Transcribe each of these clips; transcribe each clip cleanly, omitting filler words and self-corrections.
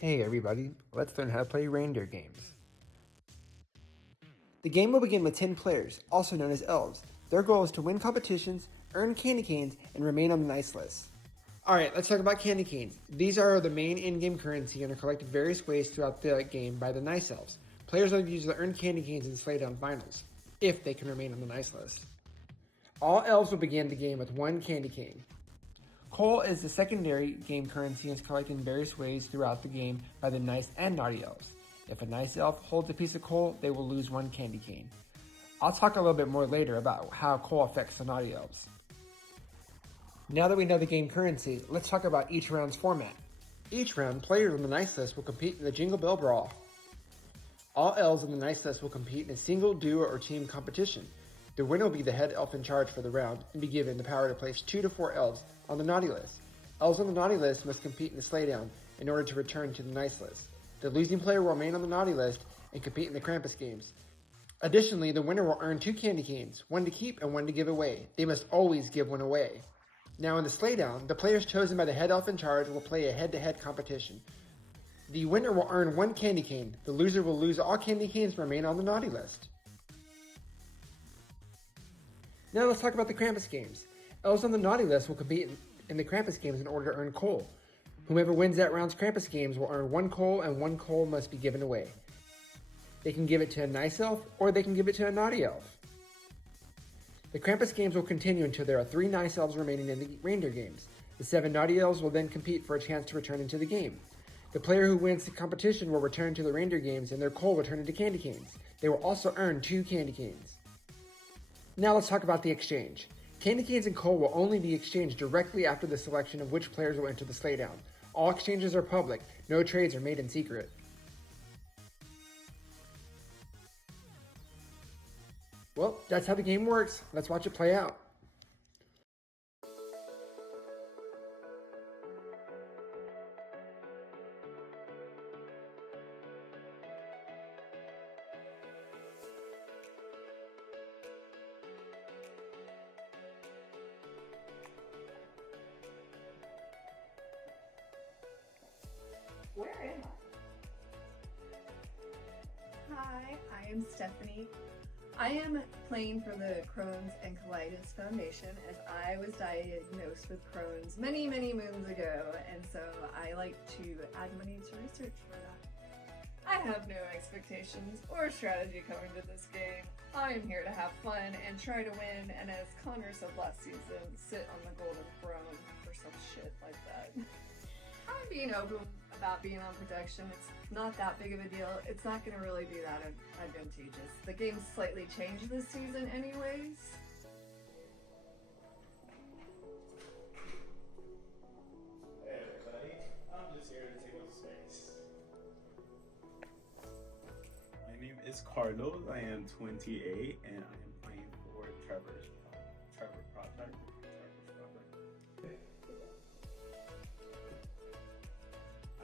Hey everybody, let's learn how to play Reindeer Games. The game will begin with 10 players, also known as elves. Their goal is to win competitions, earn candy canes, and remain on the nice list. Alright, let's talk about candy canes. These are the main in-game currency and are collected various ways throughout the game by the nice elves. Players are used to earn candy canes in Slaydown finals, if they can remain on the nice list. All elves will begin the game with 1 candy cane. Coal is the secondary game currency and is collected in various ways throughout the game by the nice and naughty elves. If a nice elf holds a piece of coal, they will lose 1 candy cane. I'll talk a little bit more later about how coal affects the naughty elves. Now that we know the game currency, let's talk about each round's format. Each round, players on the nice list will compete in the Jingle Bell Brawl. All elves on the nice list will compete in a single, duo, or team competition. The winner will be the head elf in charge for the round and be given the power to place 2 to 4 elves on the naughty list. Elves on the naughty list must compete in the Slaydown in order to return to the nice list. The losing player will remain on the naughty list and compete in the Krampus games. Additionally, the winner will earn 2 candy canes, 1 to keep and 1 to give away. They must always give 1 away. Now in the Slaydown, the players chosen by the head elf in charge will play a head-to-head competition. The winner will earn 1 candy cane. The loser will lose all candy canes and remain on the naughty list. Now let's talk about the Krampus games. Elves on the naughty list will compete in the Krampus games in order to earn coal. Whomever wins that round's Krampus games will earn 1 coal and 1 coal must be given away. They can give it to a nice elf or they can give it to a naughty elf. The Krampus games will continue until there are 3 nice elves remaining in the Reindeer Games. The 7 naughty elves will then compete for a chance to return into the game. The player who wins the competition will return to the Reindeer Games and their coal will turn into candy canes. They will also earn 2 candy canes. Now let's talk about the exchange. Candy canes and coal will only be exchanged directly after the selection of which players will enter the Slaydown. All exchanges are public. No trades are made in secret. Well, that's how the game works. Let's watch it play out. Where am I? Hi, I am Stephanie. I am playing for the Crohn's and Colitis Foundation as I was diagnosed with Crohn's many moons ago, and so I like to add money to research for that. I have no expectations or strategy coming to this game. I am here to have fun and try to win, and as Connor said last season, sit on the golden throne or some shit like that. I'm being open about being on production. It's not that big of a deal. It's not going to really be that advantageous. The game's slightly changed this season anyways. Hey everybody, I'm just here to take up space. My name is Carlos, I am 28 and I am playing for Trevor's Project.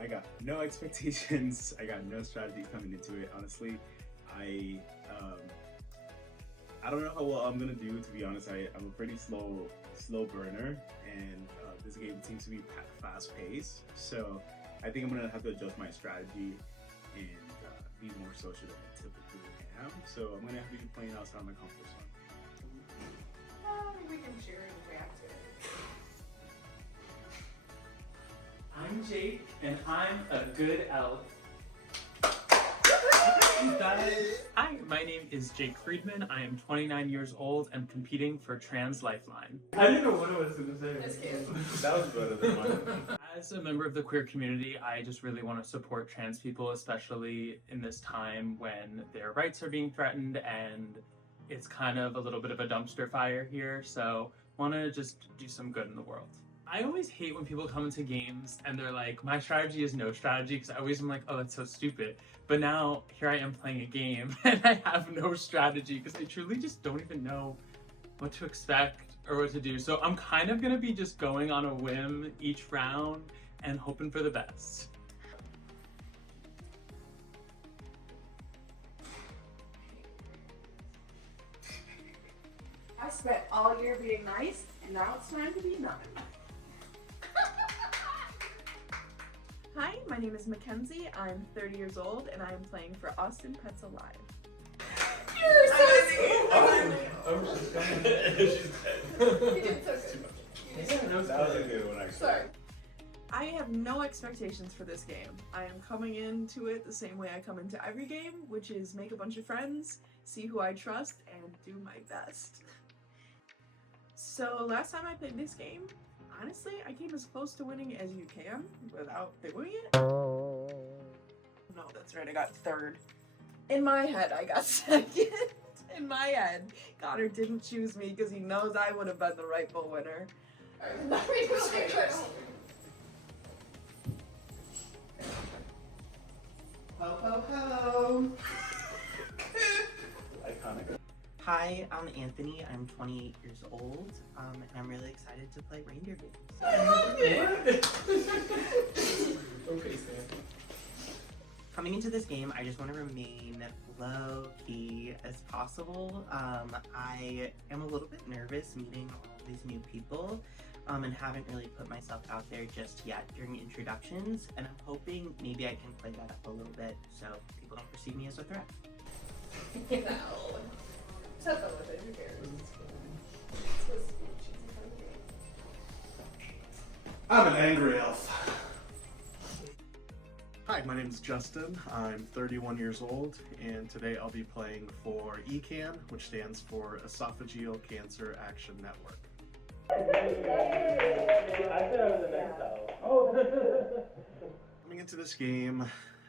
I got no expectations. I got no strategy coming into it. Honestly, I don't know how well I'm gonna do. To be honest, I'm a pretty slow burner, and this game seems to be fast paced. So I think I'm gonna have to adjust my strategy and be more social than I typically am. So I'm gonna have to be playing outside my comfort zone. We can cheer and react to it. I'm Jake, and I'm a good elf. Hi, my name is Jake Friedman. I am 29 years old and competing for Trans Lifeline. I didn't know what I was going to say. Just kidding. That was better than mine. As a member of the queer community, I just really want to support trans people, especially in this time when their rights are being threatened and it's kind of a little bit of a dumpster fire here. So want to just do some good in the world. I always hate when people come into games and they're like, my strategy is no strategy, because I always am like, oh, that's so stupid. But now here I am playing a game and I have no strategy because I truly just don't even know what to expect or what to do. So I'm kind of gonna be just going on a whim each round and hoping for the best. I spent all year being nice, and now it's time to be nothing. Hi, my name is Mackenzie. I'm 30 years old and I am playing for Austin Pets Alive. You're so That was a good one, actually. sorry. I have no expectations for this game. I am coming into it the same way I come into every game, which is make a bunch of friends, see who I trust, and do my best. So last time I played this game, honestly, I came as close to winning as you can without doing it. No, that's right, I got third. In my head, I got second. In my head, Connor didn't choose me because he knows I would have been the rightful winner. Ho ho ho! Iconic. Hi, I'm Anthony. I'm 28 years old, and I'm really excited to play Reindeer Games. Okay, Sam. Coming into this game, I just want to remain low-key as possible. I am a little bit nervous meeting all these new people, and haven't really put myself out there just yet during introductions, and I'm hoping maybe I can play that up a little bit so people don't perceive me as a threat. I'm an angry elf. Hi, my name is Justin. I'm 31 years old, and today I'll be playing for ECAN, which stands for Esophageal Cancer Action Network. Coming into this game,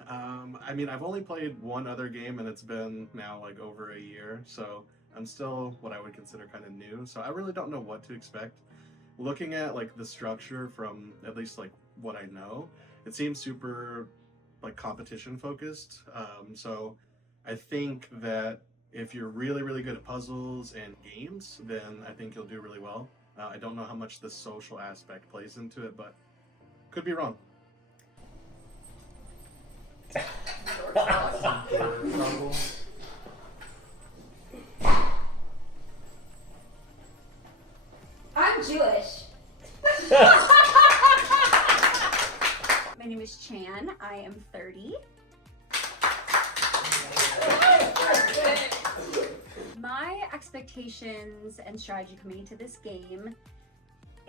I mean, I've only played one other game, and it's been now like over a year, so I'm still what I would consider kind of new, so I really don't know what to expect. Looking at like the structure from at least like what I know, it seems super like competition focused. So I think that if you're really, really good at puzzles and games, then I think you'll do really well. I don't know how much the social aspect plays into it, but could be wrong. I'm Jewish. My name is Chan. I am 30. My expectations and strategy coming into this game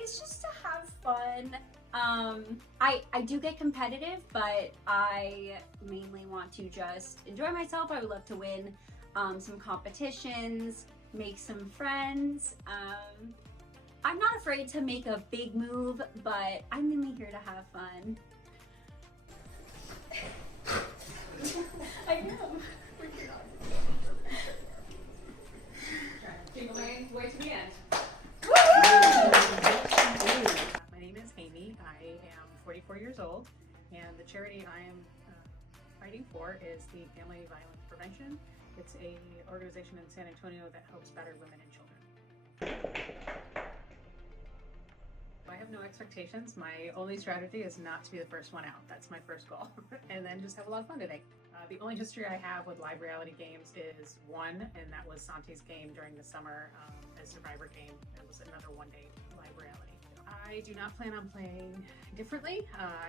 is just to have fun. I do get competitive, but I mainly want to just enjoy myself. I would love to win some competitions, make some friends. I'm not afraid to make a big move, but I'm mainly here to have fun. I am. Jingle my way to the end. My name is Amy. I am 44 years old, and the charity I am fighting for is the Family Violence Prevention. It's an organization in San Antonio that helps battered women and children. I have no expectations. My only strategy is not to be the first one out. That's my first goal. And then just have a lot of fun today. The only history I have with live reality games is one, and that was Santi's game during the summer, a Survivor game. It was another one-day live reality. I do not plan on playing differently.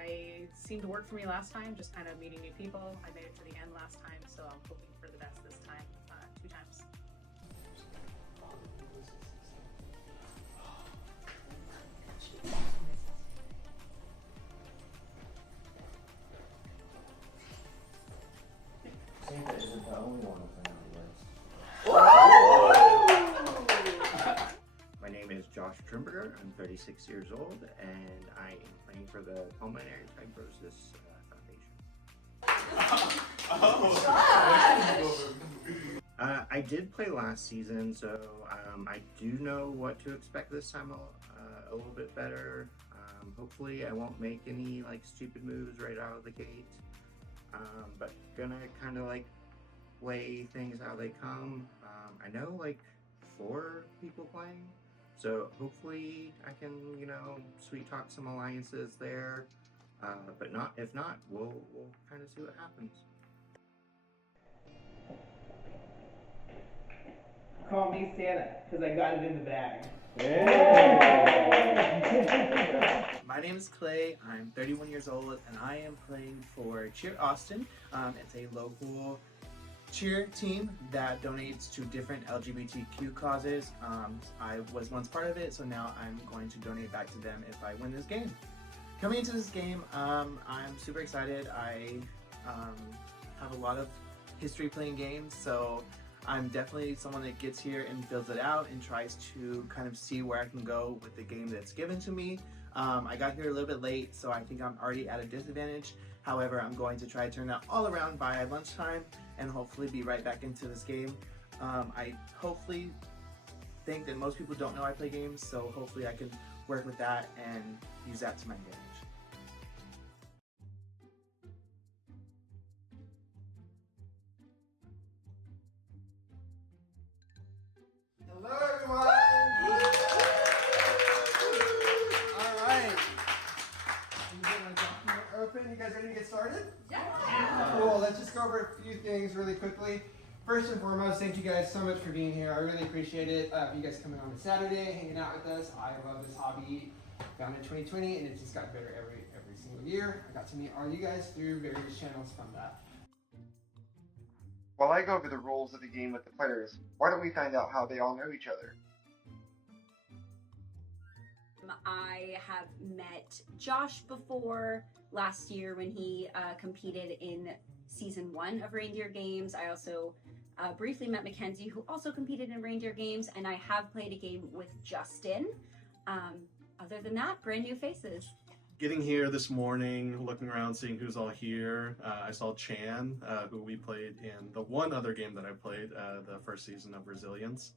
It seemed to work for me last time, just kind of meeting new people. I made it to the end last time, so I'm hoping for the best this time, 2 times. My name is Josh Trimberger. I'm 36 years old, and I am playing for the Pulmonary Fibrosis Foundation. I did play last season, so I do know what to expect this time a little bit better. Hopefully I won't make any like stupid moves right out of the gate, but gonna kind of like play things how they come. I know like 4 people playing, so hopefully I can, you know, sweet talk some alliances there. But if not, we'll kind of see what happens. Call me Santa, because I got it in the bag. My name is Clay. I'm 31 years old, and I am playing for Cheer Austin. It's a local cheer team that donates to different LGBTQ causes. I was once part of it, so now I'm going to donate back to them if I win this game. Coming into this game, I'm super excited. I have a lot of history playing games, so I'm definitely someone that gets here and fills it out and tries to kind of see where I can go with the game that's given to me. I got here a little bit late, so I think I'm already at a disadvantage. However, I'm going to try to turn that all around by lunchtime and hopefully be right back into this game. I hopefully think that most people don't know I play games, so hopefully I can work with that and use that to my advantage. Hello, everyone. All right. You get my document open. You guys ready to get started? Yeah. Cool. Let's just go over a few things really quickly. First and foremost, thank you guys so much for being here. I really appreciate it. You guys coming on a Saturday, hanging out with us. I love this hobby. Found in 2020, and it just got better every single year. I got to meet all you guys through various channels from that. While I go over the rules of the game with the players, why don't we find out how they all know each other? I have met Josh before last year when he competed in season 1 of Reindeer Games. I also briefly met Mackenzie, who also competed in Reindeer Games, and I have played a game with Justin. Other than that, brand new faces. Getting here this morning, looking around, seeing who's all here, I saw Chan, who we played in the one other game that I played, the first season of Resilience.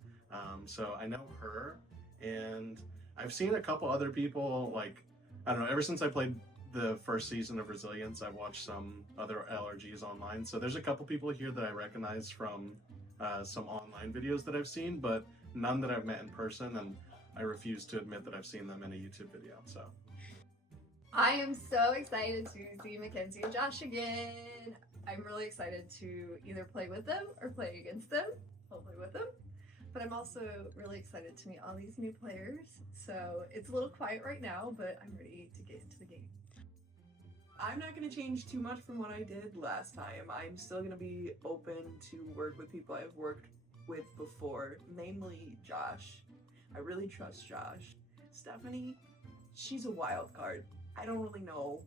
So I know her, and I've seen a couple other people, like, I don't know, ever since I played the first season of Resilience, I've watched some other LRGs online. So there's a couple people here that I recognize from some online videos that I've seen, but none that I've met in person, and I refuse to admit that I've seen them in a YouTube video, so. I am so excited to see Mackenzie and Josh again. I'm really excited to either play with them or play against them, hopefully with them. But I'm also really excited to meet all these new players. So it's a little quiet right now, but I'm ready to get into the game. I'm not going to change too much from what I did last time. I'm still going to be open to work with people I've worked with before, namely Josh. I really trust Josh. Stephanie, she's a wild card. I don't really know.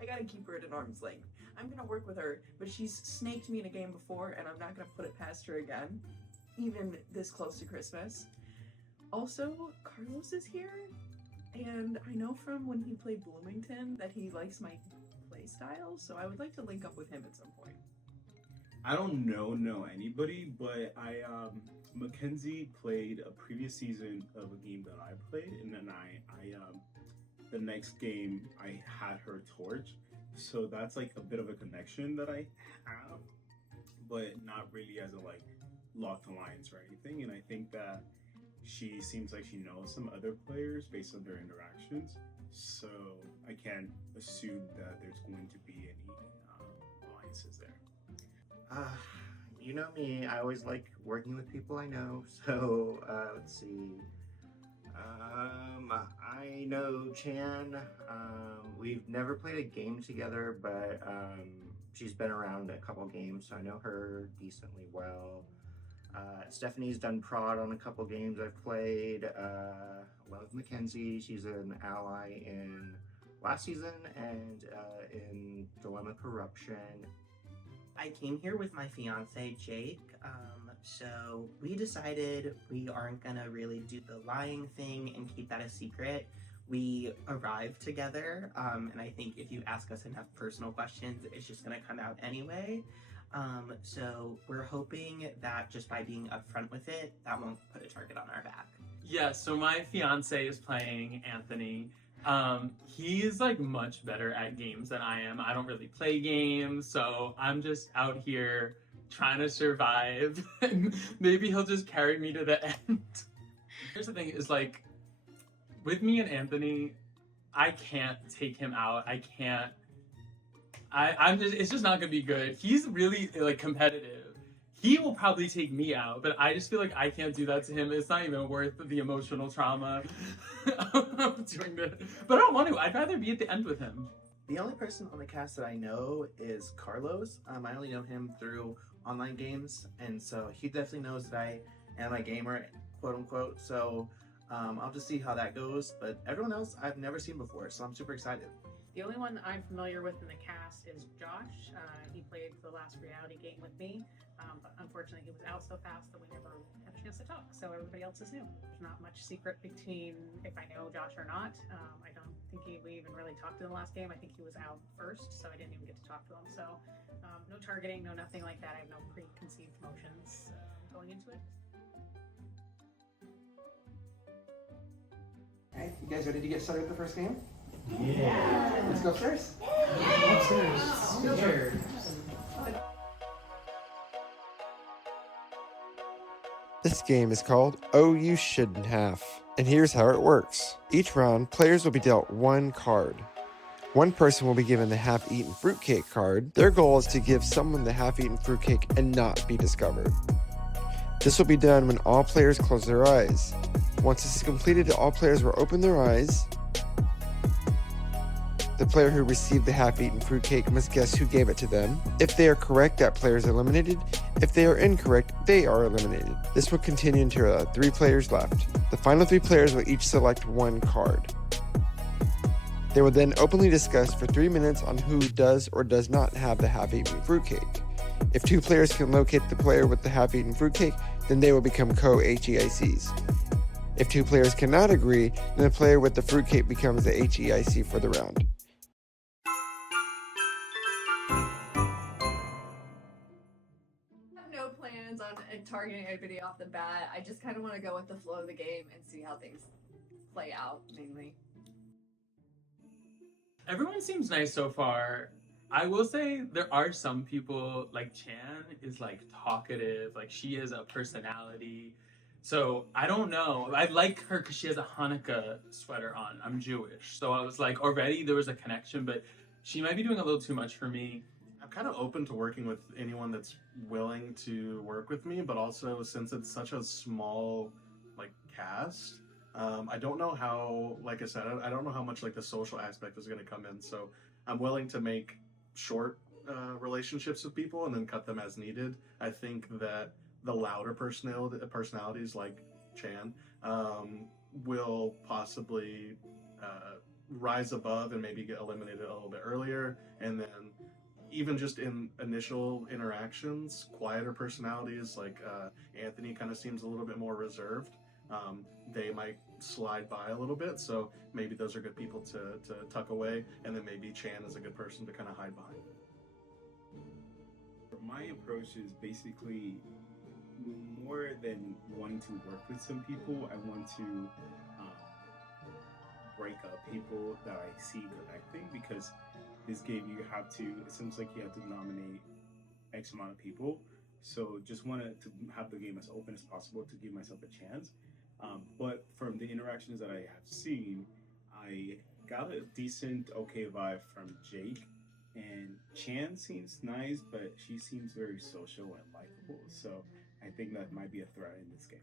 I gotta keep her at an arm's length. I'm gonna work with her, but she's snaked me in a game before, and I'm not gonna put it past her again, even this close to Christmas. Also, Carlos is here, and I know from when he played Bloomington that he likes my playstyle, so I would like to link up with him at some point. I don't know anybody, but Mackenzie played a previous season of a game that I played, and then the next game I had her torch, so that's like a bit of a connection that I have, but not really as a like locked alliance or anything. And I think that she seems like she knows some other players based on their interactions, so I can't assume that there's going to be any alliances there. You know me, I always like working with people I know, so let's see. I know Chan. We've never played a game together, but she's been around a couple games, so I know her decently well. Stephanie's done prod on a couple games I've played. Love Mackenzie. She's an ally in last season and in Dilemma Corruption. I came here with my fiance, Jake, so we decided we aren't gonna really do the lying thing and keep that a secret. We arrived together, and I think if you ask us enough personal questions, it's just gonna come out anyway. So we're hoping that just by being upfront with it, that won't put a target on our back. Yeah, so my fiance is playing Anthony. He's like much better at games than I am. I don't really play games, so I'm just out here trying to survive. And maybe he'll just carry me to the end. Here's the thing is like, with me and Anthony, I can't take him out. I'm just, it's just not gonna be good. He's really like competitive. He will probably take me out, but I just feel like I can't do that to him. It's not even worth the emotional trauma of doing that. But I don't want to. I'd rather be at the end with him. The only person on the cast that I know is Carlos. I only know him through online games, and so he definitely knows that I am a gamer, quote unquote. So I'll just see how that goes. But everyone else I've never seen before, so I'm super excited. The only one I'm familiar with in the cast is Josh. He played the last reality game with me, but unfortunately he was out so fast that we never had a chance to talk, so everybody else is new. There's not much secret between if I know Josh or not. I don't think we even really talked in the last game. I think he was out first, so I didn't even get to talk to him. So no targeting, no nothing like that. I have no preconceived notions going into it. Alright, you guys ready to get started with the first game? Yeah. Let's go upstairs. Upstairs. This game is called Oh You Shouldn't Have, and here's how it works. Each round, players will be dealt one card. One person will be given the half-eaten fruitcake card. Their goal is to give someone the half-eaten fruitcake and not be discovered. This will be done when all players close their eyes. Once this is completed, all players will open their eyes. The player who received the half-eaten fruitcake must guess who gave it to them. If they are correct, that player is eliminated. If they are incorrect, they are eliminated. This will continue until there are 3 players left. The final 3 players will each select one card. They will then openly discuss for 3 minutes on who does or does not have the half-eaten fruitcake. If 2 players can locate the player with the half-eaten fruitcake, then they will become co-HEICs. If 2 players cannot agree, then the player with the fruitcake becomes the HEIC for the round. No plans on targeting anybody off the bat. I just kind of want to go with the flow of the game and see how things play out, mainly. Everyone seems nice so far. I will say there are some people, like Chan is like talkative, like she has a personality. So I don't know. I like her because she has a Hanukkah sweater on. I'm Jewish. So I was like, already there was a connection, but she might be doing a little too much for me. I'm kind of open to working with anyone that's willing to work with me, but also since it's such a small like cast, I don't know how, like I said, I don't know how much like the social aspect is going to come in. So I'm willing to make short relationships with people and then cut them as needed. I think that the louder personalities like Chan will possibly rise above and maybe get eliminated a little bit earlier, and then even just in initial interactions, quieter personalities like Anthony kind of seems a little bit more reserved. They might slide by a little bit, so maybe those are good people to tuck away, and then maybe Chan is a good person to kind of hide behind. My approach is basically more than wanting to work with some people, I want to break up people that I see connecting, because this game you have to, it seems like you have to nominate X amount of people. So just wanted to have the game as open as possible to give myself a chance. But from the interactions that I have seen, I got a decent okay vibe from Jake, and Chan seems nice, but she seems very social and likable. So I think that might be a threat in this game.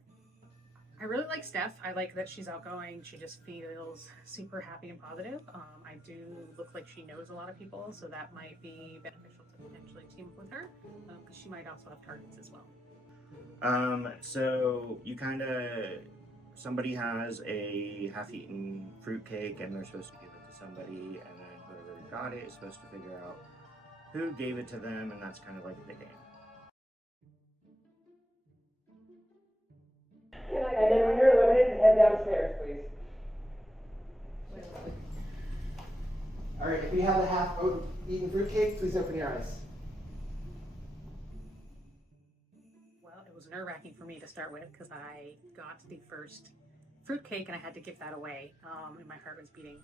I really like Steph. I like that she's outgoing. She just feels super happy and positive. I do look like she knows a lot of people, so that might be beneficial to potentially team up with her, because she might also have targets as well. So you kind of, somebody has a half-eaten fruitcake and they're supposed to give it to somebody, and then whoever got it is supposed to figure out who gave it to them, and that's kind of like the game. And then when you're eliminated, head downstairs, please. Alright, if you have the half-eaten fruitcake, please open your eyes. Well, it was nerve-wracking for me to start with because I got the first fruitcake and I had to give that away, and my heart was beating.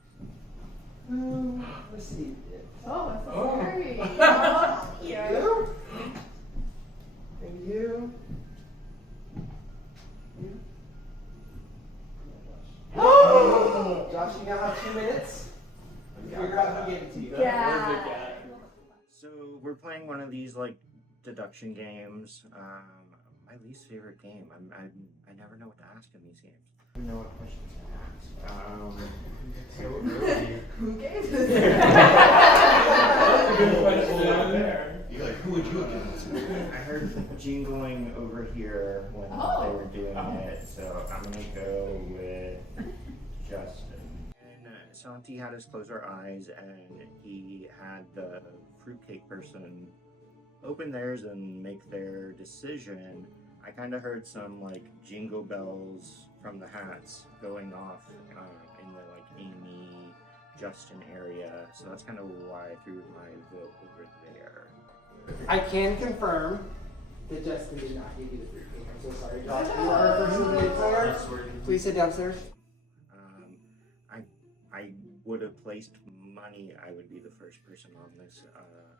Let's see. Oh, I'm so sorry. Thank you. Thank you. Josh, you now have 2 minutes to figure out who gave it to you. Yeah. So we're playing one of these like deduction games. My least favorite game. I never know what to ask in these games. I don't know what questions to ask. Who gave this? That's a good question. You're like, who would you have given this to? I heard jingling over here when they were doing it, so I'm gonna go with Justin. And Santi had us close our eyes, and he had the Fruitcake person open theirs and make their decision. I kind of heard some like jingle bells from the hats going off in the like Amy, Justin area, so that's kind of why I threw my vote over there. I can confirm that Justin did not give you the fruitcake. I'm so sorry, Josh. You are our first eliminated player. Please sit downstairs. I would have placed money. I would be the first person on this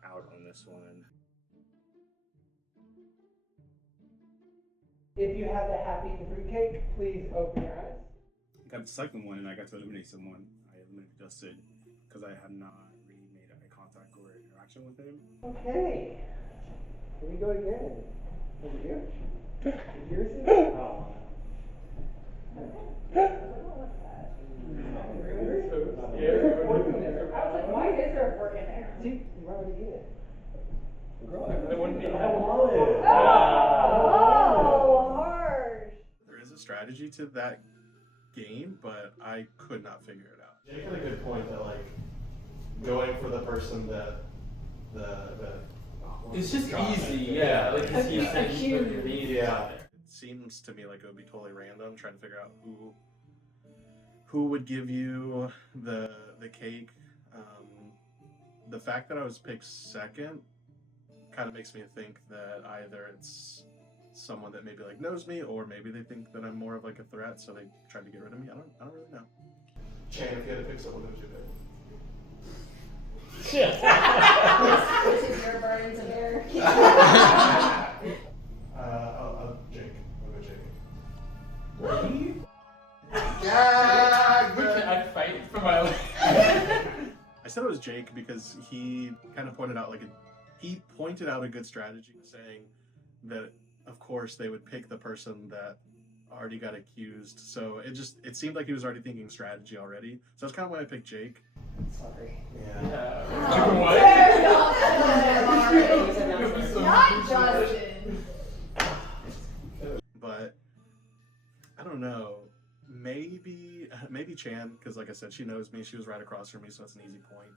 out on this one. If you have the happy fruitcake, please open your eyes. I got the second one, and I got to eliminate someone. I eliminated Justin because I had not really made eye contact or interaction with him. Okay. Here we go again. Over here. Yours is? Oh. I was like, why is there a fork in there? See, you already get it. It wouldn't be Oh, harsh. There is a strategy to that game, but I could not figure it out. Jake had a good point that like going for the person that it's just easy, yeah. Like it's easy. Yeah. It seems to me like it would be totally random trying to figure out who would give you the cake. The fact that I was picked second kind of makes me think that either it's someone that maybe like knows me, or maybe they think that I'm more of like a threat, so they tried to get rid of me. I don't really know. Chan, if you had to pick someone, who would you pick? This is your burden to bear. Jake. I'll go Jake. I'd fight for my life. I said it was Jake because he kind of pointed out he pointed out a good strategy, saying that of course they would pick the person that already got accused. So it seemed like he was already thinking strategy already. So that's kind of why I picked Jake. Sorry. Yeah. Not Justin. But I don't know. Maybe Chan, because like I said, she knows me. She was right across from me, so that's an easy point.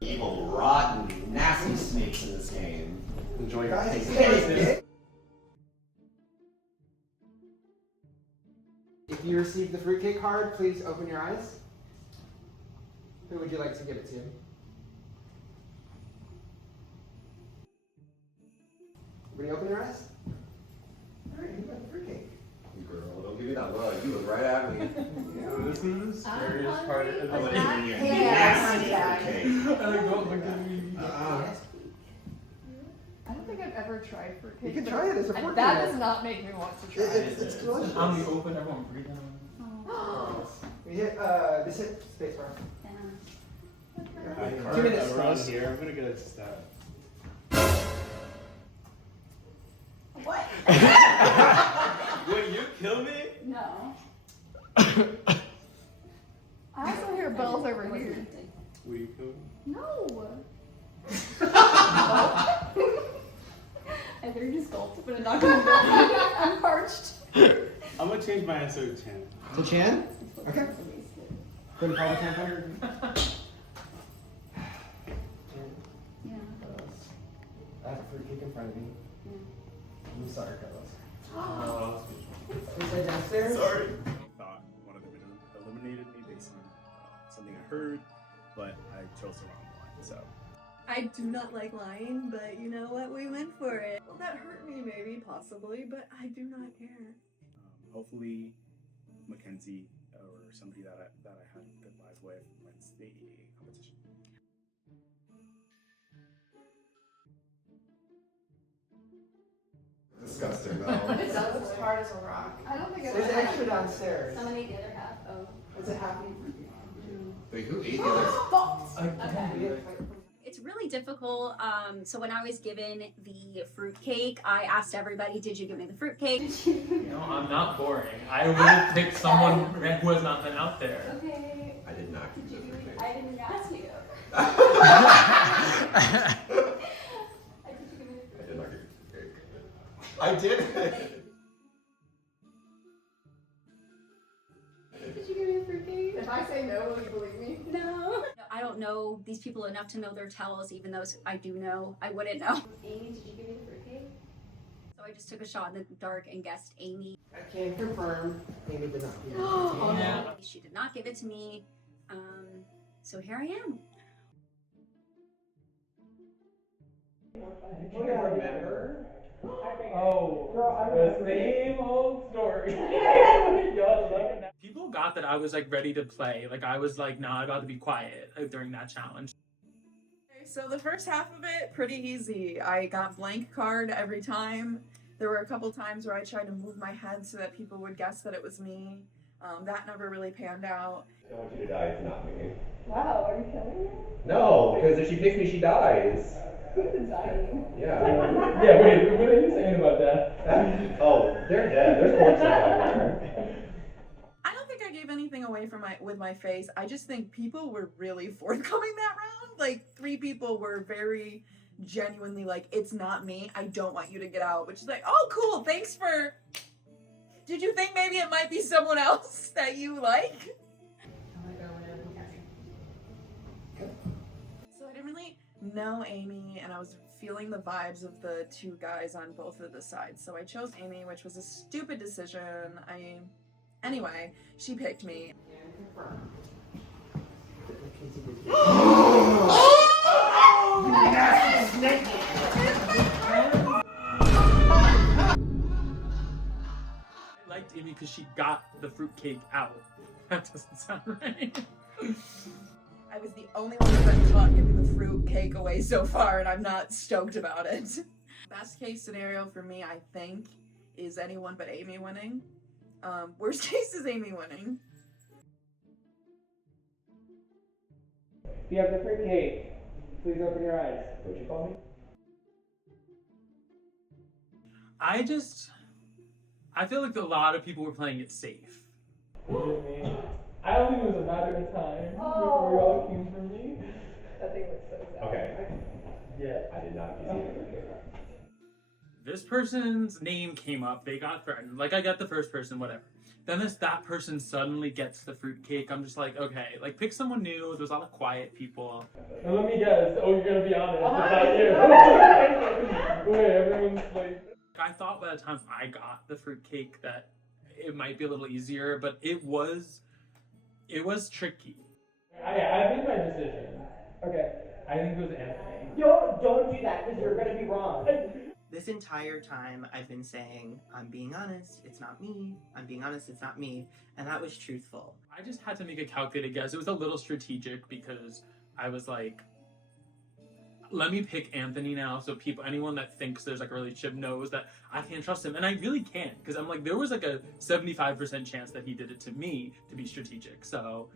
Evil, rotten, nasty snakes in this game. Enjoy your Guys, cake. if you received the fruitcake card, please open your eyes. Who would you like to give it to? Everybody open your eyes? Alright, who got the fruitcake? Girl, don't give me that look. You look right at me. This is the scariest part of I the would game. eat your Yeah, nasty fruitcake. Don't look at me. I don't think I've ever tried fruitcake. You can try it as a and fruit that cake. does not make me want to try It's it. delicious. I'm the open, everyone breathe in. We hit, just hit spacebar. I 2 minutes. around here. I'm gonna get a stab. What? Wait, you kill me? No. I also hear bells over here. Will you kill me? No. I literally just gulped, but I'm not gonna I'm parched. I'm gonna change my answer to Chan. To Chan? Okay. Go to call the campfire. Yeah. I have a fruitcake in front of me. I'm sorry, Carlos. Please head downstairs. Sorry. I thought one of them eliminated me based on something I heard, but I chose the wrong one. So I do not like lying, but you know what? We went for it. Well, that hurt me, maybe, possibly, but I do not care. hopefully, Mackenzie or somebody that I had a good life with wins the competition. Disgusting though. It's as hard as a rock. I don't think There's extra downstairs. Someone ate the other half. Oh. Is it happy? Wait, who ate the other? Okay. It's really difficult. So when I was given the fruitcake, I asked everybody, "Did you give me the fruitcake?" No, I'm not boring. I would have picked someone who has not been out there. Okay. I did not give you the fruitcake. I didn't ask you. I did not give you the fruitcake. I did. Did you give me the fruitcake? If I say no, will you believe me? No. I don't know these people enough to know their tells, even though I do know. I wouldn't know. Amy, did you give me the fruitcake? So I just took a shot in the dark and guessed Amy. I can confirm Amy did not give it to Oh, me. no. She did not give it to me. So here I am. Did you remember? Oh, the same old story. People got that I was like ready to play. Like I was like not about to be quiet during that challenge. Okay, so the first half of it, pretty easy. I got blank card every time. There were a couple times where I tried to move my head so that people would guess that it was me. That never really panned out. I want you to die, it's not me. Wow, are you killing me? No, because if she picks me, she dies. Who's dying? Yeah. Yeah, wait, what are you saying about that? Oh, they're dead. There's corpses everywhere. I don't think I gave anything away with my face. I just think people were really forthcoming that round. Like 3 people were very genuinely like, "It's not me. I don't want you to get out," which is like, "Oh, cool. Thanks for. Did you think maybe it might be someone else that you like?" So I didn't really know Amy, and I was feeling the vibes of the 2 guys on both of the sides. So I chose Amy, which was a stupid decision. Anyway, she picked me. I liked Amy because she got the fruitcake out. That doesn't sound right. I was the only one who's been caught giving the fruit cake away so far, and I'm not stoked about it. Best case scenario for me, I think, is anyone but Amy winning. Worst case is Amy winning. If you have the fruitcake, please open your eyes. What'd you call me? I feel like a lot of people were playing it safe. I don't think it was a matter of time before you all came for me. That thing looks so sad. Okay. Yeah. I did not give you the fruitcake. This person's name came up, they got threatened. Like I got the first person, whatever. Then that person suddenly gets the fruitcake. I'm just like, okay, like pick someone new. There's a lot of quiet people. Now let me guess. Oh, you're gonna be honest. It's not you. Wait, everyone's like. I thought by the time I got the fruitcake that it might be a little easier, but it was tricky. I made my decision. Okay. I think it was Anthony. Don't do that because you're gonna be wrong. This entire time I've been saying, I'm being honest, it's not me. I'm being honest, it's not me. And that was truthful. I just had to make a calculated guess. It was a little strategic because I was like, let me pick Anthony now so anyone that thinks there's like a relationship knows that I can't trust him. And I really can't because I'm like, there was like a 75% chance that he did it to me to be strategic. So.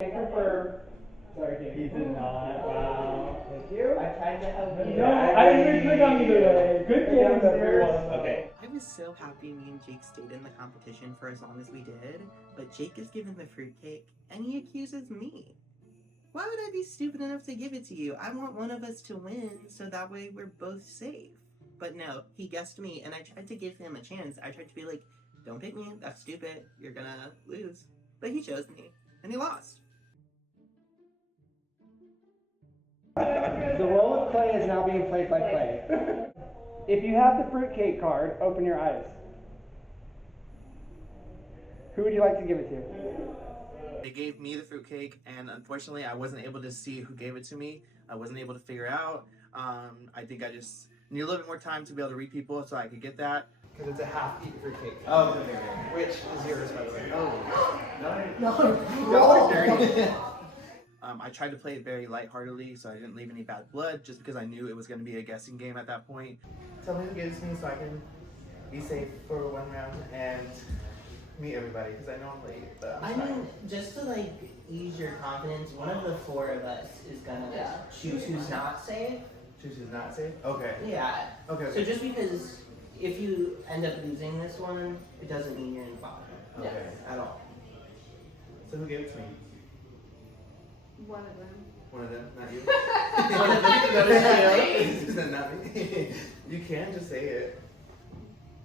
I confirm. Sorry, he did not. Wow. Thank you. I tried to help you. No, I didn't click on either way. Good games, everyone. Okay. I was so happy me and Jake stayed in the competition for as long as we did, but Jake is given the fruitcake and he accuses me. Why would I be stupid enough to give it to you? I want one of us to win so that way we're both safe. But no, he guessed me and I tried to give him a chance. I tried to be like, don't pick me, that's stupid, you're gonna lose. But he chose me and he lost. The role of play is now being played by play. If you have the fruitcake card, open your eyes. Who would you like to give it to? They gave me the fruitcake, and unfortunately, I wasn't able to see who gave it to me. I wasn't able to figure out. I think I just need a little bit more time to be able to read people so I could get that. Because it's a half-eaten fruitcake. Oh, Which is yours, by the way. Oh. No. Y'all are dirty. I tried to play it very lightheartedly, so I didn't leave any bad blood, just because I knew it was going to be a guessing game at that point. Tell me who gives me so I can be safe for one round, and meet everybody because I know I'm late. But I mean, just to like ease your confidence, one of the four of us is gonna choose who's not safe. Choose who's not safe? Okay. Yeah. Okay. So just because if you end up losing this one, it doesn't mean you're involved. Okay. At all. So who gave it to me? One of them. One of them, not you. One of them, not me. You can just say it.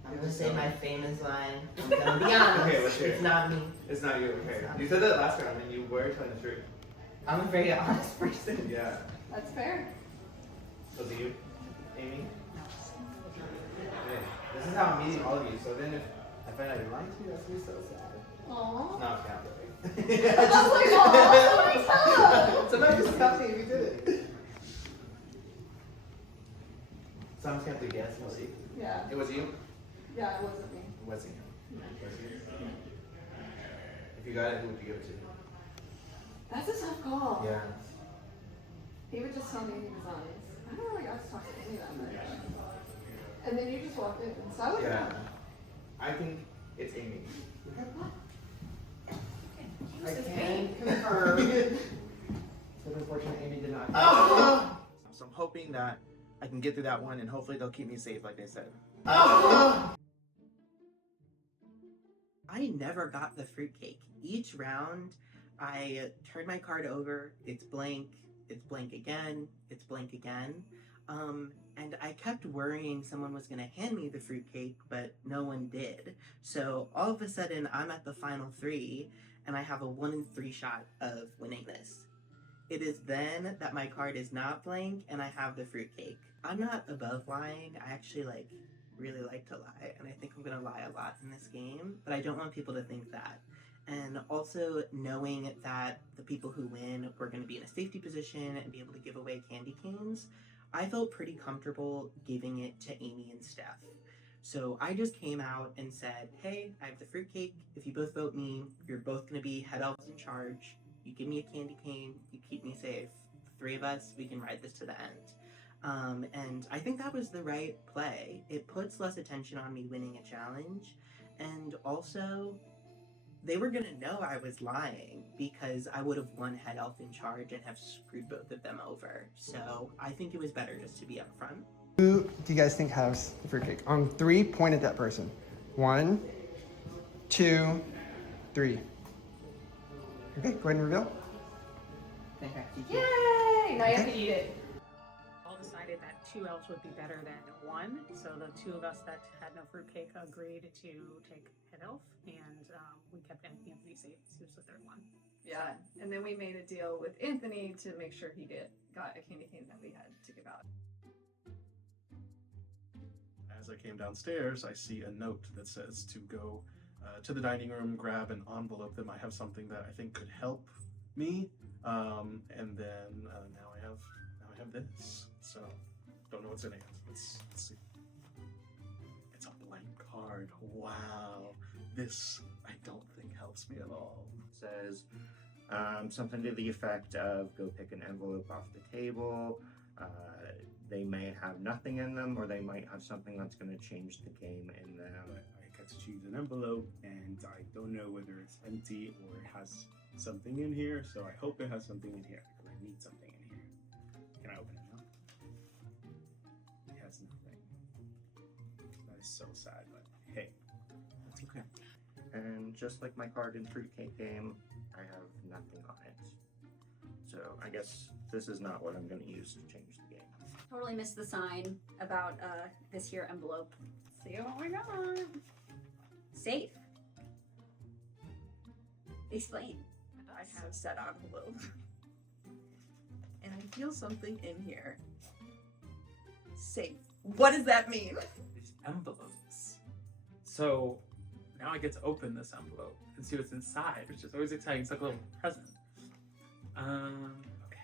I'm gonna say my famous line. I'm gonna be honest. Okay, let's hear it. It's not me. It's not you. Okay. You said that last time, and you were telling the truth. I'm a very honest person. Yeah. That's fair. Was it you, Amy? Okay. This is how I'm meeting all of you. So then if I find out you're lying to me, that's gonna be so sad. Aww. No, I'm not I was like, aw, somebody tell him. Somebody just tell me if you did it. So I'm just gonna have to guess, was it? Yeah. It was you? Yeah, it wasn't me. It wasn't you. Was it you? If you got it, who would you give it to? That's a tough call. Yeah. He would just tell me he was honest. I don't really got to talk to any that much. And then you just walked in, so I would Yeah. I think it's Amy. I can confirm. But unfortunately, Amy did not. So I'm hoping that I can get through that one and hopefully they'll keep me safe like they said. I never got the fruitcake. Each round, I turn my card over, it's blank again, it's blank again. And I kept worrying someone was gonna hand me the fruitcake, but no one did. So all of a sudden, I'm at the final three, and I have a 1 in 3 shot of winning this. It is then that my card is not blank, and I have the fruitcake. I'm not above lying. I actually really like to lie, and I think I'm gonna lie a lot in this game, but I don't want people to think that. And also knowing that the people who win were going to be in a safety position and be able to give away candy canes, I felt pretty comfortable giving it to Amy and Steph. So I just came out and said, hey, I have the fruitcake. If you both vote me, you're both going to be head elves in charge. You give me a candy cane, you keep me safe. The 3 of us, we can ride this to the end. And I think that was the right play. It puts less attention on me winning a challenge, and also they were gonna know I was lying because I would have won head elf in charge and have screwed both of them over. So I think it was better just to be up front. Who do you guys think has the fruitcake? On 3, point at that person. 1, 2, 3. Okay, go ahead and reveal. Yay! Now you have to eat it. All decided that 2 elves would be better than 1, so the 2 of us that had no fruitcake agreed to take head elf, and we kept Anthony safe. He was the 3rd one. Yeah, and then we made a deal with Anthony to make sure he got a candy cane that we had to give out. As I came downstairs, I see a note that says to go to the dining room, grab an envelope that might have something that I think could help me, and then now I have this. So don't know what's in it. Let's see. It's a blank card. Wow, this I don't think helps me at all. It says something to the effect of go pick an envelope off the table. They may have nothing in them, or they might have something that's going to change the game in them. I get to choose an envelope, and I don't know whether it's empty or it has something in here, so I hope it has something in here, because I need something in here. Can I open it now? It has nothing. That is so sad, but hey, that's okay. And just like my card in Fruitcake game, I have nothing on it. So I guess this is not what I'm going to use to change the game. Totally missed the sign about this here envelope. See what we got. Safe. Explain. I have said envelope. And I feel something in here. Safe. What does that mean? These envelopes. So now I get to open this envelope and see what's inside, which is always exciting. It's like a little present. Okay.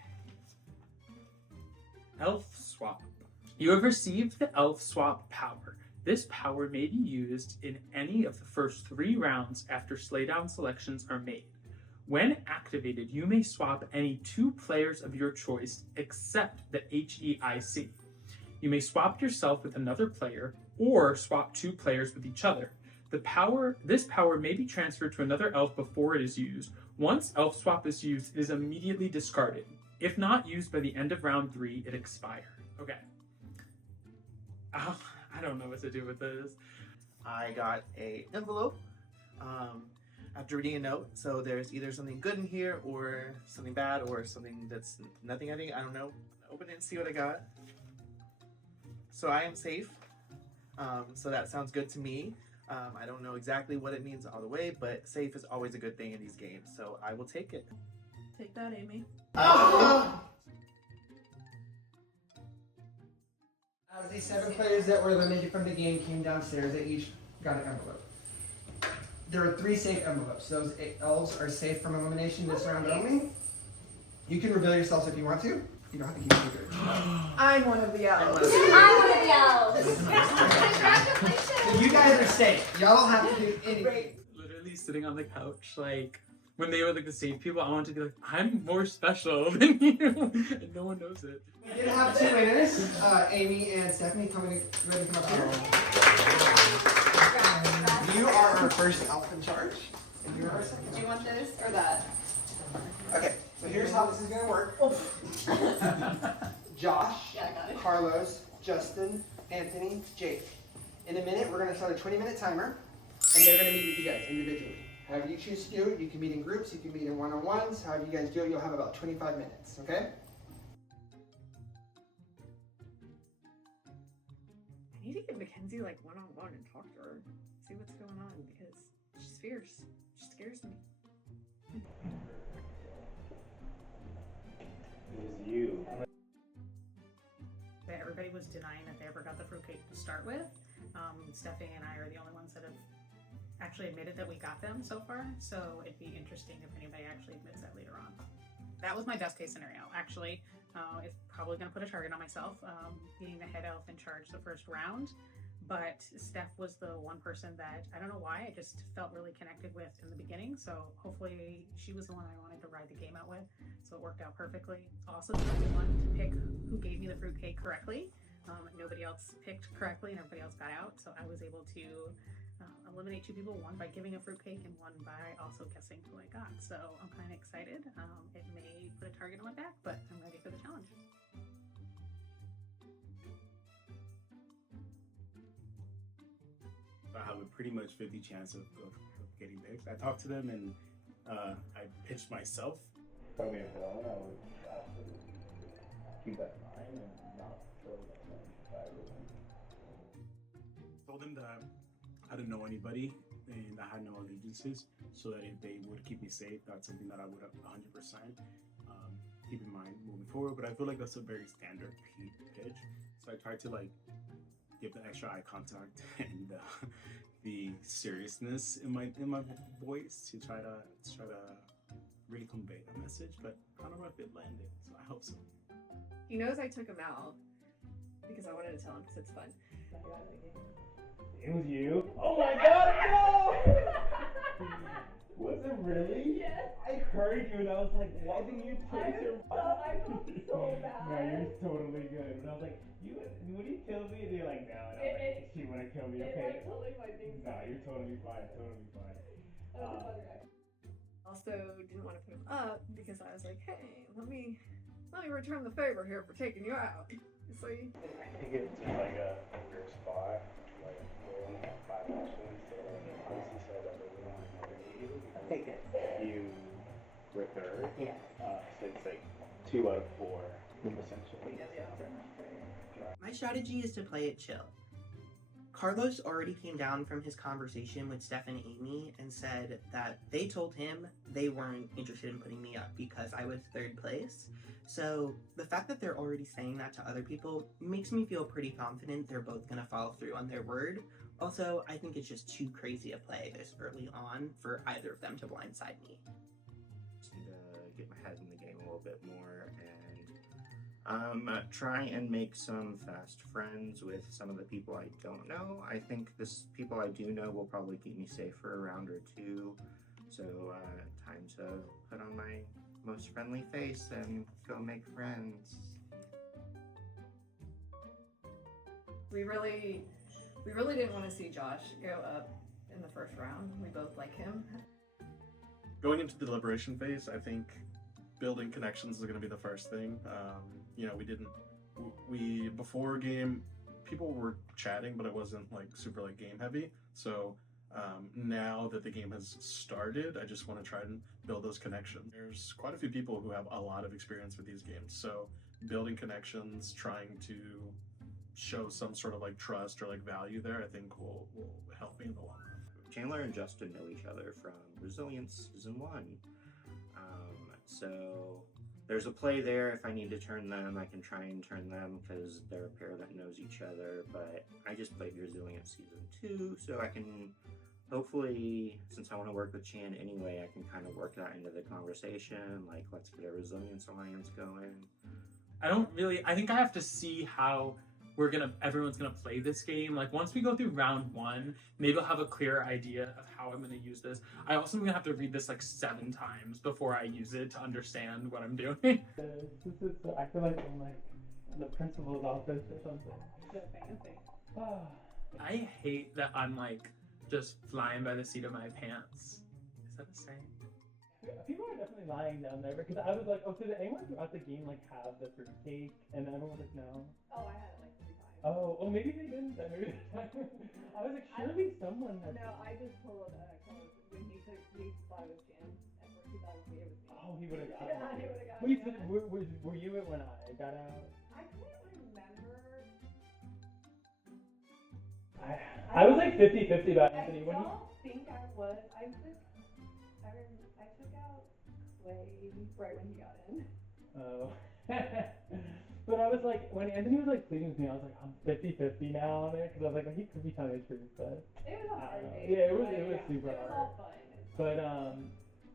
Elf swap. You have received the elf swap power. This power may be used in any of the first 3 rounds after slaydown selections are made. When activated, you may swap any 2 players of your choice except the HEIC. You may swap yourself with another player or swap 2 players with each other. This power may be transferred to another elf before it is used. Once elf swap is used, it is immediately discarded. If not used by the end of round 3, it expires. Okay. Oh, I don't know what to do with this. I got a envelope after reading a note, so there's either something good in here or something bad or something that's nothing. I don't know. Open it and see what I got. So I am safe. So that sounds good to me. I don't know exactly what it means all the way, but safe is always a good thing in these games, so I will take it. Take that, Amy. The 7 players that were eliminated from the game came downstairs. They each got an envelope. There are 3 safe envelopes. Those elves are safe from elimination this round only. You can reveal yourselves if you want to. You don't have to keep it secret. I'm one of the elves. I'm one of the elves. Congratulations. So you guys are safe. Y'all don't have to do anything. Literally sitting on the couch, like, when they were like the safe people, I wanted to be like, I'm more special than you. And no one knows it. We did have 2 winners, Amy and Stephanie. Go ahead and come up here. You are our first elf in charge, and you are our second. Do you want this or that? Okay, so here's how this is gonna work. Josh, Carlos, Justin, Anthony, Jake. In a minute, we're gonna start a 20-minute timer, and they're gonna meet with you guys individually. However you choose to do it, you can meet in groups, you can meet in one-on-ones. However you guys do it, you'll have about 25 minutes, okay? I need to get Mackenzie like one-on-one and talk to her, see what's going on, because she's fierce. She scares me. It was you. That everybody was denying that they ever got the fruitcake to start with. Stephanie and I are the only ones that have actually admitted that we got them so far, so it'd be interesting if anybody actually admits that later on. That was my best case scenario, actually. It's probably going to put a target on myself, being the head elf in charge the first round, but Steph was the one person that, I don't know why, I just felt really connected with in the beginning, so hopefully she was the one I wanted to ride the game out with, so it worked out perfectly. Also the only one to pick who gave me the fruitcake correctly. Nobody else picked correctly and everybody else got out, so I was able to eliminate 2 people, one by giving a fruitcake and one by also guessing who I got. So I'm kind of excited. It may put a target on my back, but I'm ready for the challenge. I have a pretty much 50 chance of getting picked. I talked to them and I pitched myself. Told me a villain, I would absolutely keep that in mind and not throw that money Told them that I didn't know anybody and I had no allegiances, so that if they would keep me safe, that's something that I would 100% keep in mind moving forward. But I feel like that's a very standard pitch, so I tried to like give the extra eye contact and the seriousness in my voice to try to really convey the message. But I don't know if it landed, so I hope so. He knows I took him out because I wanted to tell him because it's fun. It was you? Oh my god, no! Was it really? Yes. I heard you and I was like, why didn't you take your I felt so bad. No, you're totally good. And I was like, when you killed me, and you're like, no, she wanna kill me, okay? Totally my thing. No, you're totally fine, Also didn't want to put him up because I was like, hey, let me return the favor here for taking you out. You see? I think it's like a weird spot. Like, they only have 5 options, so honestly said that they don't eliminate you. Take it. You were third. Yeah. So it's like 2 out of 4, essentially. My strategy is to play it chill. Carlos already came down from his conversation with Steph and Amy and said that they told him they weren't interested in putting me up because I was 3rd place. So the fact that they're already saying that to other people makes me feel pretty confident they're both going to follow through on their word. Also, I think it's just too crazy a play this early on for either of them to blindside me. Just need to get my head in the game a little bit more and try and make some fast friends with some of the people I don't know. I think people I do know will probably keep me safe for a round or 2. So time to put on my most friendly face and go make friends. We really didn't want to see Josh go up in in the first round. We both like him. Going into the deliberation phase, I think building connections is going to be the first thing. Before game, people were chatting, but it wasn't like super like game heavy. So now that the game has started, I just want to try and build those connections. There's quite a few people who have a lot of experience with these games. So building connections, trying to show some sort of like trust or like value there, I think will help me in the long run. Chandler and Justin know each other from Resilience Season 1. So there's a play there. If I need to turn them, I can try and turn them because they're a pair that knows each other. But I just played Resilience Season 2, so I can hopefully, since I want to work with Chan anyway, I can kind of work that into the conversation. Like, let's get a Resilience Alliance going. I think I have to see how everyone's gonna play this game. Like once we go through round 1, maybe I'll have a clearer idea of how I'm gonna use this. I also am gonna have to read this like 7 times before I use it to understand what I'm doing. I feel like I'm like in the principal's office or something. So fancy. I hate that I'm like just flying by the seat of my pants. Is that a saying? People are definitely lying down there because I was like, oh, so did anyone throughout the game like have the fruitcake? And everyone was like, no. Oh, I had it like 3 times. Oh, well maybe they didn't. Maybe I was like, surely someone had. No, I just told when he thought it was Jan. At first he thought it was me. Oh, he would have got Yeah, he would have got it. Wait, so were you it when I got out? I can't remember. I was like 50-50 about Anthony. I don't think I was. I took out Clay right when he got in. Oh. But I was like, when Anthony was like pleading with me, I was like, I'm 50-50 now on it because I was like, he could be telling the truth, but It was a hard day. yeah, it was super It was hard. all fun.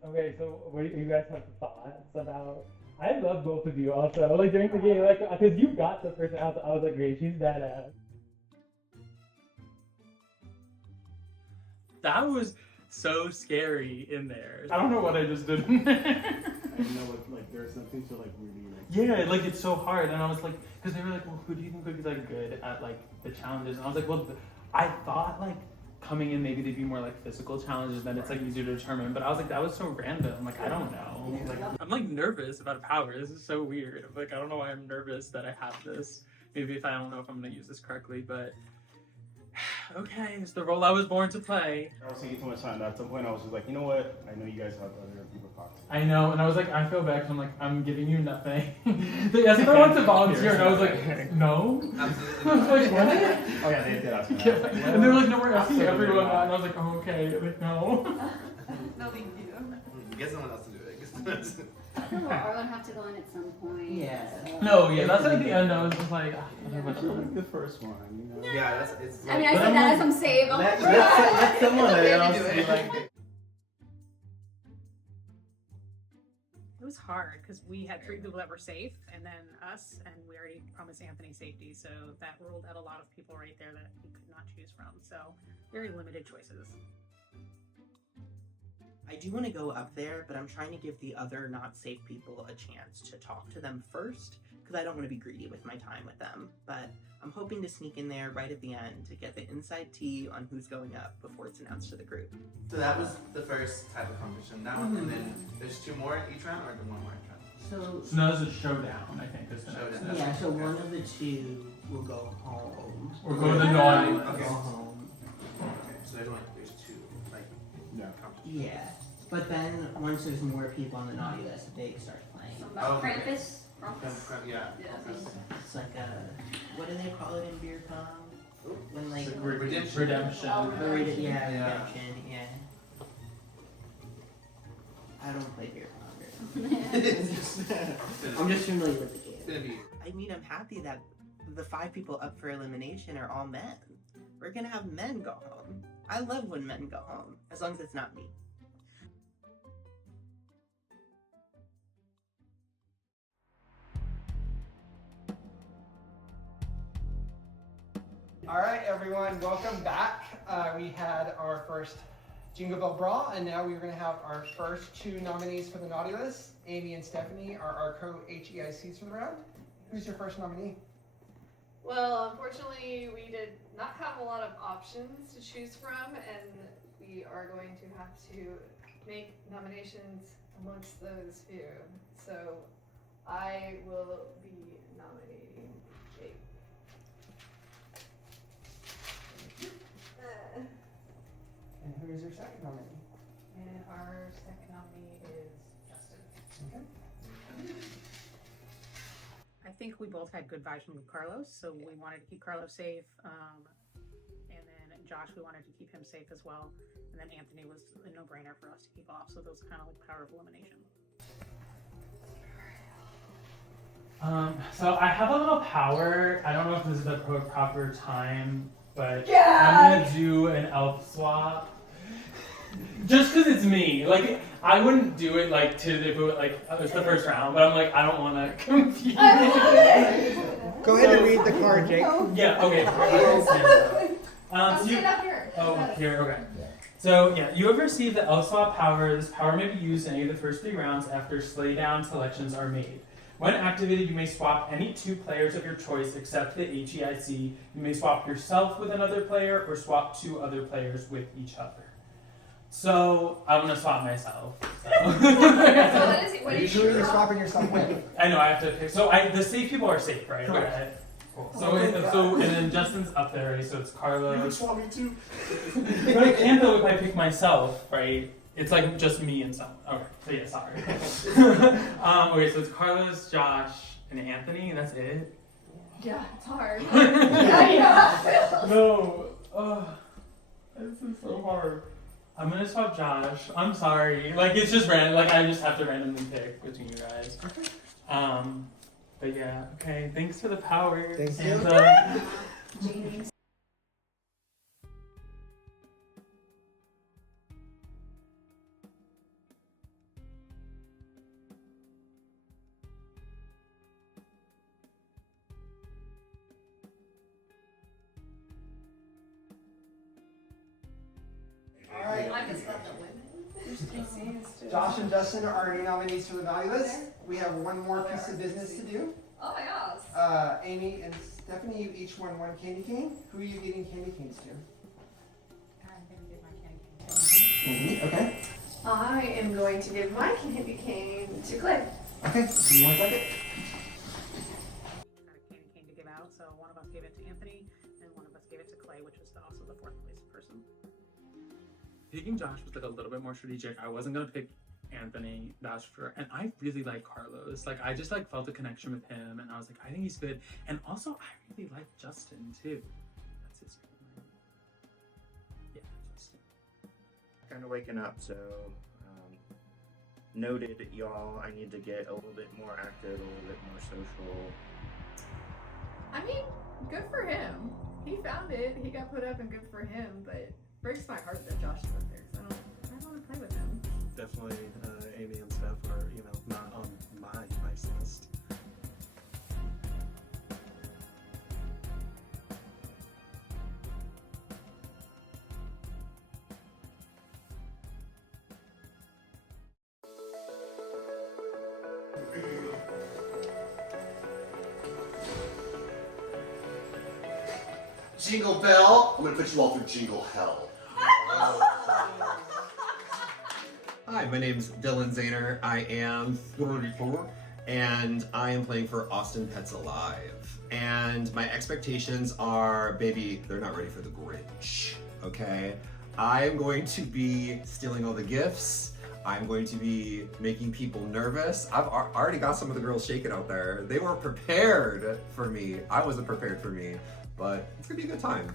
But okay, so what do you guys have thoughts about? I love both of you also. Like during the game, like because you got the person out, I was like, great, she's badass. That was so scary in there. I don't know what I just did. I know what, like, there's nothing to, like, really, like... Yeah, like, it's so hard. And I was like, because they were like, well, who do you think would be, like, good at, like, the challenges? And I was like, well, I thought, like, coming in, maybe they'd be more, like, physical challenges, then it's, like, easier to determine. But I was like, that was so random. Like, I don't know. Like, I'm, like, nervous about power. This is so weird. Like, I don't know why I'm nervous that I have this. Maybe if I don't know if I'm going to use this correctly, but... Okay, it's the role I was born to play. I was taking too much time. At some point, I was just like, you know what? I know you guys have other people to talk to. I know, and I was like, I feel bad because I'm like, I'm giving you nothing. They asked if I wanted to volunteer, and I was like, no. Absolutely. I was like, what? Oh yeah, they did ask me that. And they were like, no, we're asking everyone that, and I was like, oh, okay. Like, no. No, thank you. Get someone else to do it. Well, Arlen have to go in at some point. Yeah. So. No, yeah, that's at the end. I was just like, The first one, you know? Yeah, it's I mean, I said that as I'm safe. I'm like, let someone else do be it. like... It was hard because we had 3 people that were safe, and then us, and we already promised Anthony safety, so that ruled out a lot of people right there that he could not choose from. So very limited choices. I do want to go up there, but I'm trying to give the other not safe people a chance to talk to them first, because I don't want to be greedy with my time with them. But I'm hoping to sneak in there right at the end to get the inside tea on who's going up before it's announced to the group. So that was the first type of competition. That one, and then there's 2 more each round, or 1 more each round? So So now there's a showdown, I think. Is the next Showdown. yeah, so one of the 2 will go home. Or go to the naughty Go list. home. Okay, so there's 2, like, competitions. Yeah. But then once there's more people on the naughty list, they start playing. About Okay. Krampus. Yeah. It's like a, what do they call it in beer pong? When like Redemption. Redemption. Yeah, redemption. Yeah. I don't play beer pong. I'm just familiar with the game. It's gonna be. I mean, I'm happy that the 5 people up for elimination are all men. We're gonna have men go home. I love when men go home, as long as it's not me. All right, everyone, welcome back. We had our first Jingle Bell Brawl, and now we're going to have our first 2 nominees for the Naughty List. Amy and Stephanie are our co-HEICs for the round. Who's your first nominee? Well, unfortunately, we did not have a lot of options to choose from, and we are going to have to make nominations amongst those few. So I will be nominating Jake. And who is your second nominee? And our second nominee is Justin. Okay. I think we both had good vibes with Carlos, so we wanted to keep Carlos safe. And then Josh, we wanted to keep him safe as well. And then Anthony was a no-brainer for us to keep off, so those kind of like power of elimination. So I have a little power. I don't know if this is the proper time, but Yeah! I'm gonna do an elf swap. Just because it's me. Like, I wouldn't do it like to the like it's the first round, but I'm like, I don't want to confuse. Go ahead and read the card, Jake. Yeah. Okay. So you, Stand up here. oh, here. Okay. So yeah, you have received the elf swap power. This power may be used in any of the first 3 rounds after slay down selections are made. When activated, you may swap any 2 players of your choice except the HEIC. You may swap yourself with another player or swap 2 other players with each other. So I'm gonna swap myself. So. Usually you're swapping yourself with. I know I have to pick. So the safe people are safe, right? Okay. Cool. So and then Justin's up there, right? So it's Carlos. You can swap me too. But I can't though if I pick myself, right? It's like just me and someone. Okay. So yeah, sorry. Okay, so it's Carlos, Josh, and Anthony, and that's it. Yeah, it's hard. No. This is so hard. I'm gonna swap Josh. I'm sorry. Like it's just random. Like I just have to randomly pick between you guys. But yeah. Okay. Thanks for the power. Thank you. Jamie. All right. I just love the women. Josh and Justin are our new nominees for the value list. We have one more piece of business to do. Oh my gosh. Amy and Stephanie, you each won 1 candy cane. Who are you giving candy canes to? I'm gonna give my candy cane. Okay. I am going to give my candy cane to Clay. Okay. Give me 1 second. Got a candy cane to give out, so one of us gave it to Anthony, and one of us gave it to Clay, which was also the 4th place person. Picking Josh was like a little bit more strategic. I wasn't gonna pick Anthony, that's for sure. And I really like Carlos. Like I just like felt a connection with him, and I was like, I think he's good. And also, I really like Justin too. That's his name. Yeah, Justin. Kind of waking up, so noted, y'all. I need to get a little bit more active, a little bit more social. I mean, good for him. He found it. He got put up, and good for him. But it breaks my heart that Josh is up there. Cause I don't want to play with him. Definitely, Amy and Steph are, not on my nice list. Jingle Bell, I'm gonna put you all through Jingle Hell. Hi, my name's Dylan Zahner. I am 34, and I am playing for Austin Pets Alive. And my expectations are, baby, they're not ready for the Grinch, okay? I am going to be stealing all the gifts. I'm going to be making people nervous. I've already got some of the girls shaking out there. They were prepared for me. I wasn't prepared for me, but it's gonna be a good time.